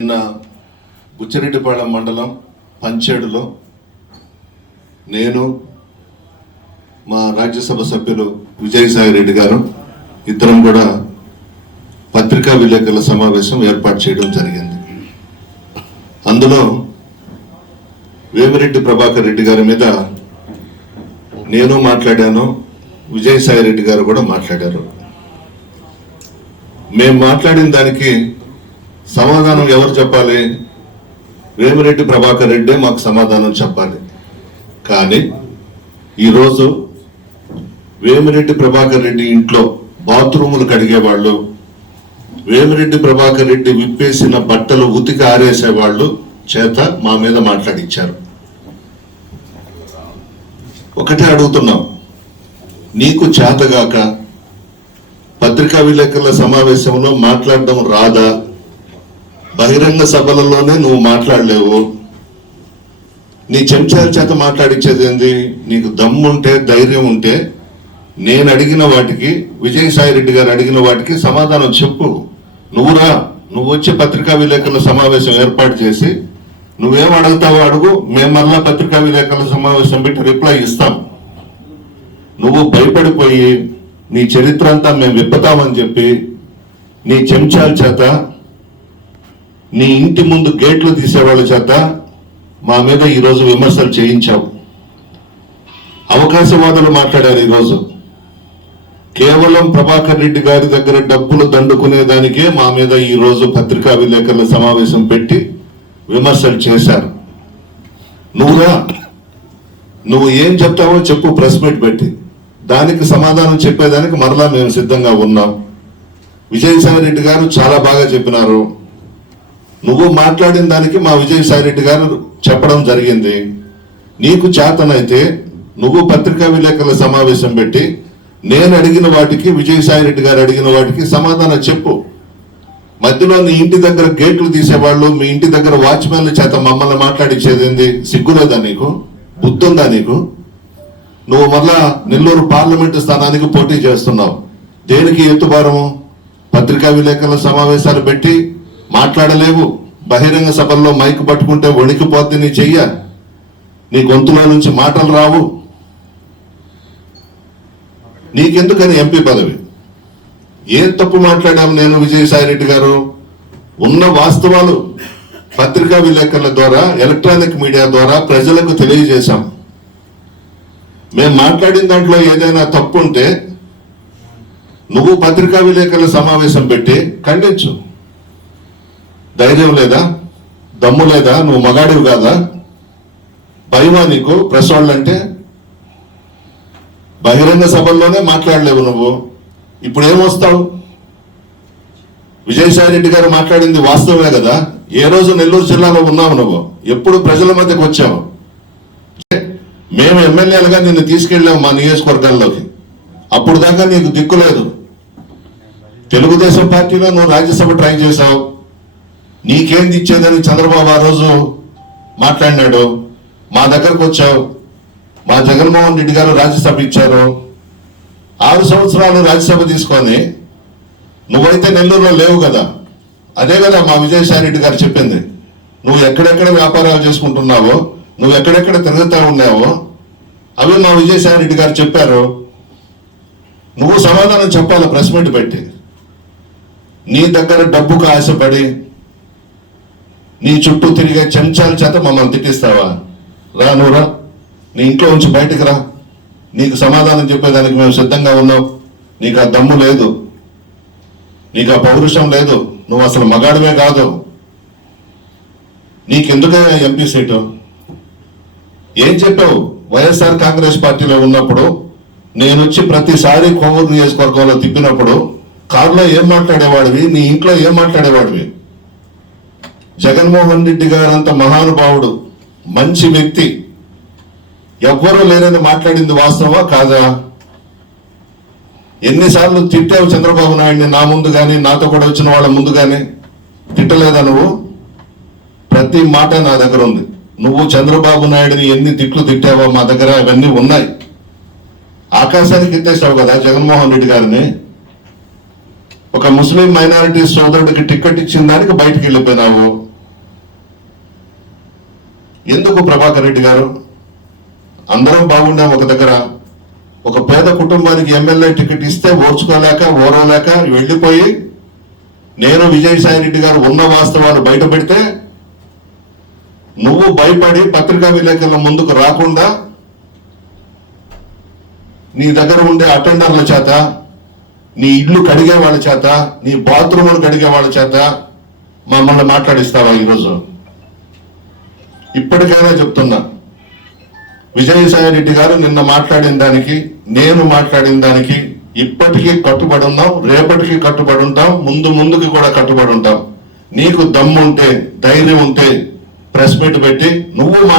నిన్న బుచ్చరెడ్డిపాళ మండలం పంచేడులో నేను మా రాజ్యసభ సభ్యులు విజయసాయి రెడ్డి గారు ఇద్దరం కూడా పత్రికా విలేకరుల సమావేశం ఏర్పాటు చేయడం జరిగింది అందులో వేమిరెడ్డి ప్రభాకర్ రెడ్డి గారి మీద నేను మాట్లాడాను విజయసాయి రెడ్డి గారు కూడా మాట్లాడారు మేము మాట్లాడిన దానికి సమాధానం ఎవరు చెప్పాలి వేమిరెడ్డి ప్రభాకర్ రెడ్డి మాకు సమాధానం చెప్పాలి కానీ ఈరోజు వేమిరెడ్డి ప్రభాకర్ రెడ్డి ఇంట్లో బాత్రూములు కడిగేవాళ్ళు వేమిరెడ్డి ప్రభాకర్ రెడ్డి విప్పేసిన బట్టలు ఉతికి ఆరేసేవాళ్ళు చేత మా మీద మాట్లాడించారు ఒకటే అడుగుతున్నాం నీకు చేతగాక పత్రికా విలేకరుల సమావేశంలో మాట్లాడడం రాదా బహిరంగ సభలలోనే నువ్వు మాట్లాడలేవు నీ చెంచాల చేత మాట్లాడించేది ఏంది నీకు దమ్ముంటే ధైర్యం ఉంటే నేను అడిగిన వాటికి విజయసాయి రెడ్డి గారు అడిగిన వాటికి సమాధానం చెప్పు నువ్వురా నువ్వు వచ్చి పత్రికా విలేకరుల సమావేశం ఏర్పాటు చేసి నువ్వేం అడుగుతావో అడుగు మేము మళ్ళా పత్రికా విలేకరుల సమావేశం పెట్టి రిప్లై ఇస్తాం నువ్వు భయపడిపోయి నీ చరిత్ర అంతా మేము విప్పుతామని చెప్పి నీ చెంచాల చేత నీ ఇంటి ముందు గేట్లు తీసేవాళ్ళ చేత మా మీద ఈరోజు విమర్శలు చేయించావు అవకాశవాదులు మాట్లాడారు ఈరోజు కేవలం ప్రభాకర్ రెడ్డి గారి దగ్గర డబ్బులు దండుకునే దానికే మా మీద ఈరోజు పత్రికా విలేకరుల సమావేశం పెట్టి విమర్శలు చేశారు నువ్వురా నువ్వు ఏం చెప్తావో చెప్పు ప్రెస్ మీట్ పెట్టి దానికి సమాధానం చెప్పేదానికి మరలా మేము సిద్ధంగా ఉన్నాం విజయసాయి రెడ్డి గారు చాలా బాగా చెప్పినారు నువ్వు మాట్లాడిన దానికి మా విజయసాయి రెడ్డి గారు చెప్పడం జరిగింది నీకు చేతనైతే నువ్వు పత్రికా విలేకరుల సమావేశం పెట్టి నేను అడిగిన వాటికి విజయసాయి రెడ్డి గారు అడిగిన వాటికి సమాధానం చెప్పు మధ్యలో నీ ఇంటి దగ్గర గేట్లు తీసేవాళ్ళు మీ ఇంటి దగ్గర వాచ్మెన్ల చేత మమ్మల్ని మాట్లాడించేది ఏంది సిగ్గులేదా నీకు బుద్ధుందా నీకు నువ్వు మళ్ళా నెల్లూరు పార్లమెంటు స్థానానికి పోటీ చేస్తున్నావు దేనికి ఎత్తుభారము పత్రికా విలేకరుల సమావేశాలు పెట్టి మాట్లాడలేవు బహిరంగ సభల్లో మైక్ పట్టుకుంటే వణికిపోద్ది నీ చెయ్య నీ గొంతులో నుంచి మాటలు రావు నీకెందుకని ఎంపీ పదవి ఏం తప్పు మాట్లాడాము నేను విజయసాయిరెడ్డి గారు ఉన్న వాస్తవాలు పత్రికా విలేకరుల ద్వారా ఎలక్ట్రానిక్ మీడియా ద్వారా ప్రజలకు తెలియజేశాం మేము మాట్లాడిన దాంట్లో ఏదైనా తప్పు ఉంటే నువ్వు పత్రికా విలేకరుల సమావేశం పెట్టి ఖండించు ధైర్యం లేదా దమ్ము లేదా నువ్వు మగాడివి కాదా భయమా నీకు ప్రెస్ వాళ్ళంటే బహిరంగ సభల్లోనే మాట్లాడలేవు నువ్వు ఇప్పుడు ఏమొస్తావు రెడ్డి గారు మాట్లాడింది వాస్తవమే కదా ఏ రోజు నెల్లూరు జిల్లాలో ఉన్నావు నువ్వు ఎప్పుడు ప్రజల మధ్యకు వచ్చావు మేము ఎమ్మెల్యేలుగా నిన్ను తీసుకెళ్ళాము మా నియోజకవర్గాల్లోకి అప్పుడు దాకా నీకు దిక్కు లేదు తెలుగుదేశం పార్టీలో నువ్వు రాజ్యసభ ట్రై చేశావు నీకేంది ఇచ్చేదని చంద్రబాబు ఆ రోజు మాట్లాడినాడు మా దగ్గరకు వచ్చావు మా జగన్మోహన్ రెడ్డి గారు రాజ్యసభ ఇచ్చారు ఆరు సంవత్సరాలు రాజ్యసభ తీసుకొని నువ్వైతే నెల్లూరులో లేవు కదా అదే కదా మా విజయసాయిరెడ్డి గారు చెప్పింది నువ్వు ఎక్కడెక్కడ వ్యాపారాలు చేసుకుంటున్నావో నువ్వు ఎక్కడెక్కడ తిరుగుతూ ఉన్నావో అవి మా విజయసాయిరెడ్డి గారు చెప్పారు నువ్వు సమాధానం చెప్పాలి ప్రెస్ మీట్ పెట్టి నీ దగ్గర డబ్బుకు ఆశపడి నీ చుట్టూ తిరిగే చెంచాల చేత మమ్మల్ని తిట్టిస్తావా రా నువ్వురా నీ ఇంట్లో ఉంచి బయటకు రా నీకు సమాధానం చెప్పేదానికి మేము సిద్ధంగా ఉన్నాం నీకు ఆ దమ్ము లేదు నీకు ఆ పౌరుషం లేదు నువ్వు అసలు మగాడమే కాదు నీకెందుకే ఎంపీ సీటు ఏం చెప్పావు వైఎస్ఆర్ కాంగ్రెస్ పార్టీలో ఉన్నప్పుడు నేను వచ్చి ప్రతిసారి కోవూరు నియోజకవర్గంలో తిప్పినప్పుడు కారులో ఏం మాట్లాడేవాడివి నీ ఇంట్లో ఏం మాట్లాడేవాడివి జగన్మోహన్ రెడ్డి గారు అంత మహానుభావుడు మంచి వ్యక్తి ఎవ్వరూ లేరని మాట్లాడింది వాస్తవా కాదా ఎన్నిసార్లు తిట్టావు చంద్రబాబు నాయుడిని నా ముందు కానీ నాతో కూడా వచ్చిన వాళ్ళ ముందు కానీ తిట్టలేదా నువ్వు ప్రతి మాట నా దగ్గర ఉంది నువ్వు చంద్రబాబు నాయుడిని ఎన్ని తిట్లు తిట్టావో మా దగ్గర అవన్నీ ఉన్నాయి ఆకాశానికి ఎత్తేసావు కదా జగన్మోహన్ రెడ్డి గారిని ఒక ముస్లిం మైనారిటీ సోదరుడికి టిక్కెట్ ఇచ్చిన దానికి బయటకు వెళ్ళిపోయినావు ఎందుకు ప్రభాకర్ రెడ్డి గారు అందరం బాగుండాం ఒక దగ్గర ఒక పేద కుటుంబానికి ఎమ్మెల్యే టికెట్ ఇస్తే ఓర్చుకోలేక ఓరలేక వెళ్ళిపోయి నేను విజయసాయి రెడ్డి గారు ఉన్న వాస్తవాలు బయట పెడితే నువ్వు భయపడి పత్రికా విలేకరుల ముందుకు రాకుండా నీ దగ్గర ఉండే అటెండర్ల చేత నీ ఇల్లు కడిగే వాళ్ళ చేత నీ బాత్రూములు కడిగే వాళ్ళ చేత మమ్మల్ని మాట్లాడిస్తావా ఈరోజు ఇప్పటికైనా చెప్తున్నా విజయసాయి రెడ్డి గారు నిన్న మాట్లాడిన దానికి నేను మాట్లాడిన దానికి ఇప్పటికీ కట్టుబడి ఉన్నాం రేపటికి కట్టుబడి ఉంటాం ముందు ముందుకి కూడా కట్టుబడి ఉంటాం నీకు దమ్ముంటే ధైర్యం ఉంటే ప్రెస్ మీట్ పెట్టి నువ్వు